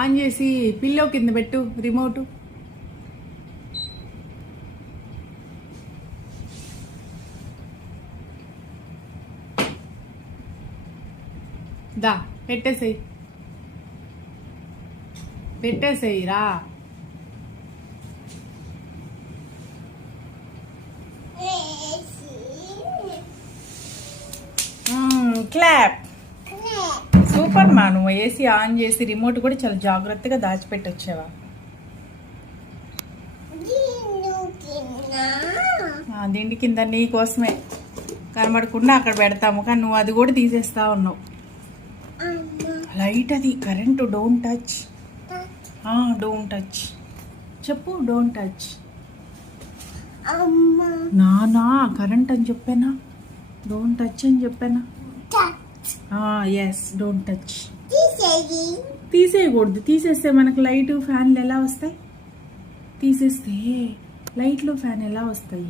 On చేసి pillow కింద పెట్టు రిమోట్. దా పెట్టేసేయి రా. క్లాప్. సూపర్ మా, నువ్వు ఏసీ ఆన్ చేసి రిమోట్ కూడా చాలా జాగ్రత్తగా దాచిపెట్టొచ్చావా. దిండి కింద నీ కోసమే కనబడకుండా అక్కడ పెడతాము, కానీ నువ్వు అది కూడా తీసేస్తా ఉన్నావు. లైట్ అది current. Don't touch. Don't touch చెప్పు. Don't touch. నానా కరెంట్ అని చెప్పానా? డోంట్ టచ్ అని చెప్పానా? Yes, don't touch. తీసేయకూడదు. తీసేస్తే మనకు లైట్ ఫ్యాన్లు ఎలా వస్తాయి? తీసేస్తే లైట్లు ఫ్యాన్ ఎలా వస్తాయి?